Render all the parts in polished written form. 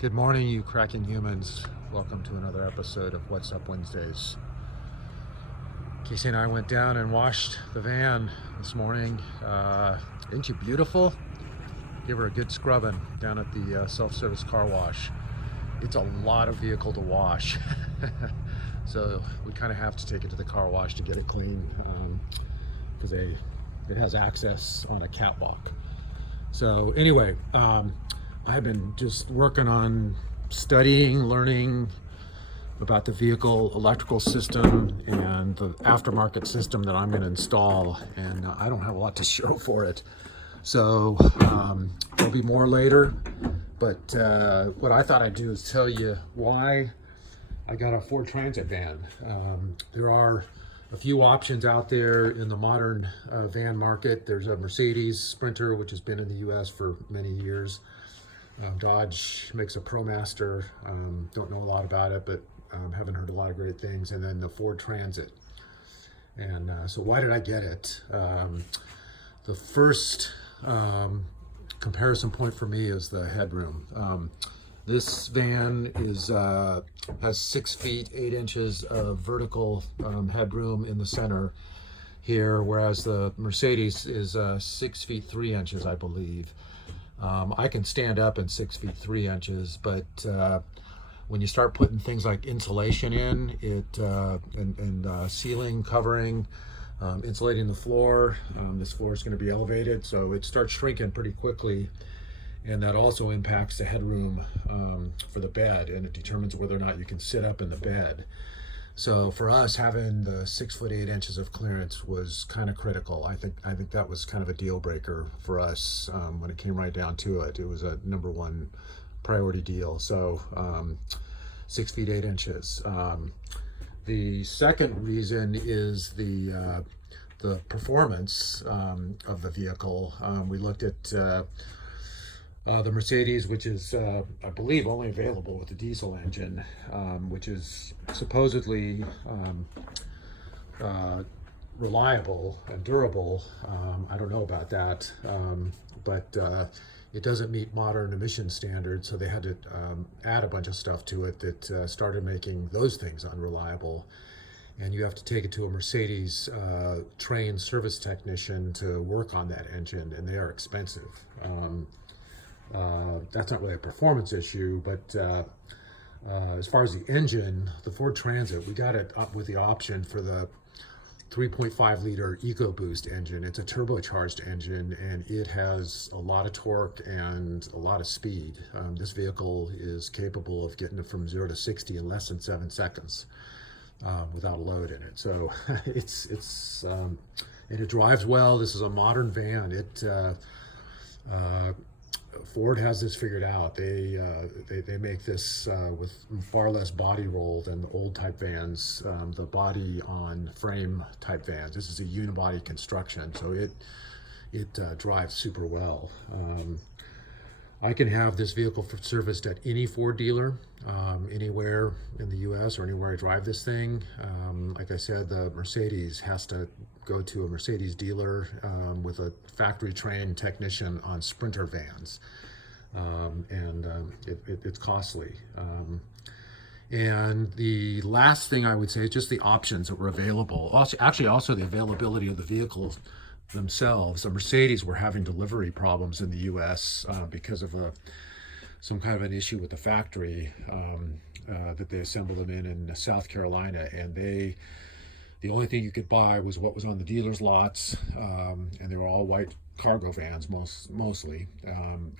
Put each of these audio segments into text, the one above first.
Good morning, you cracking humans. Welcome to another episode of What's Up Wednesdays. Casey and I went down and washed the van this morning. Isn't she beautiful? Give her a good scrubbing down at the self-service car wash. It's a lot of vehicle to wash. So we kind of have to take it to the car wash to get it clean because it has access on a catwalk. So anyway, I've been just working on studying, learning about the vehicle electrical system and the aftermarket system that I'm going to install, and I don't have a lot to show for it. So there'll be more later, but what I thought I'd do is tell you why I got a Ford Transit van. There are a few options out there in the modern van market. There's a Mercedes Sprinter, which has been in the US for many years. Dodge makes a ProMaster. Don't know a lot about it, but haven't heard a lot of great things. And then the Ford Transit. And so why did I get it? The first comparison point for me is the headroom. This van has 6 feet 8 inches of vertical headroom in the center here, whereas the Mercedes is 6 feet 3 inches, I believe. I can stand up in 6 feet 3 inches, but when you start putting things like insulation in it and ceiling covering, insulating the floor, this floor is going to be elevated, so it starts shrinking pretty quickly, and that also impacts the headroom for the bed, and it determines whether or not you can sit up in the bed. So for us, having the 6 foot 8 inches of clearance was kind of critical. I think that was kind of a deal breaker for us when it came right down to it. It was a number one priority deal. So 6 feet 8 inches. The second reason is the performance of the vehicle. We looked at the Mercedes, which is, I believe, only available with the diesel engine, which is supposedly reliable and durable. I don't know about that, but it doesn't meet modern emission standards, so they had to add a bunch of stuff to it that started making those things unreliable. And you have to take it to a Mercedes trained service technician to work on that engine, and they are expensive. That's not really a performance issue, but as far as the engine, the Ford Transit, we got it up with the option for the 3.5 liter EcoBoost engine. It's a turbocharged engine, and it has a lot of torque and a lot of speed. This vehicle is capable of getting it from 0 to 60 in less than 7 seconds without a load in it. So and it drives well. This is a modern van. Ford has this figured out. They make this with far less body roll than the old type vans, the body on frame type vans. This is a unibody construction, so it drives super well. I can have this vehicle serviced at any Ford dealer, anywhere in the US or anywhere I drive this thing. Like I said, the Mercedes has to go to a Mercedes dealer with a factory trained technician on Sprinter vans, and it's costly. And the last thing I would say is just the options that were available. Also the availability of the vehicles themselves. The Mercedes were having delivery problems in the US because of some kind of an issue with the factory that they assembled them in South Carolina, and the only thing you could buy was what was on the dealer's lots, and they were all white cargo vans mostly,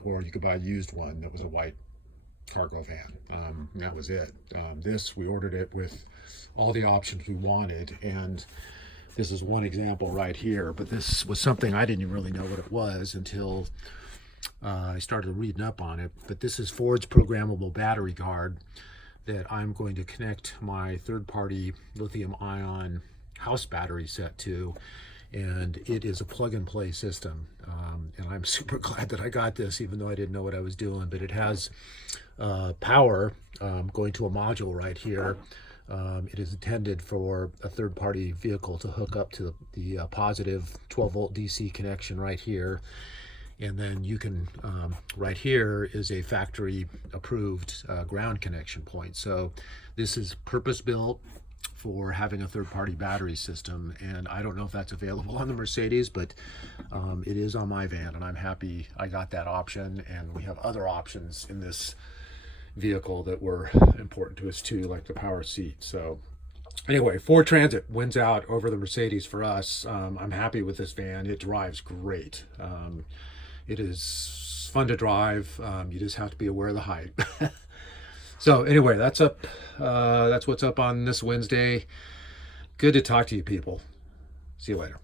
or you could buy a used one that was a white cargo van. And that was it. We ordered it with all the options we wanted, and this is one example right here, but this was something I didn't even really know what it was until I started reading up on it. But this is Ford's programmable battery guard that I'm going to connect my third-party lithium-ion house battery set to, and it is a plug-and-play system. And I'm super glad that I got this, even though I didn't know what I was doing. But it has power going to a module right here. It is intended for a third-party vehicle to hook up to the positive 12-volt DC connection right here. And then you can, right here is a factory approved ground connection point. So this is purpose built for having a third-party battery system, and I don't know if that's available on the Mercedes, but it is on my van, and I'm happy I got that option. And we have other options in this vehicle that were important to us too, like the power seat. So anyway, Ford Transit wins out over the Mercedes for us. I'm happy with this van. It drives great. It is fun to drive. You just have to be aware of the height. So anyway, that's up. That's what's up on this Wednesday. Good to talk to you people. See you later.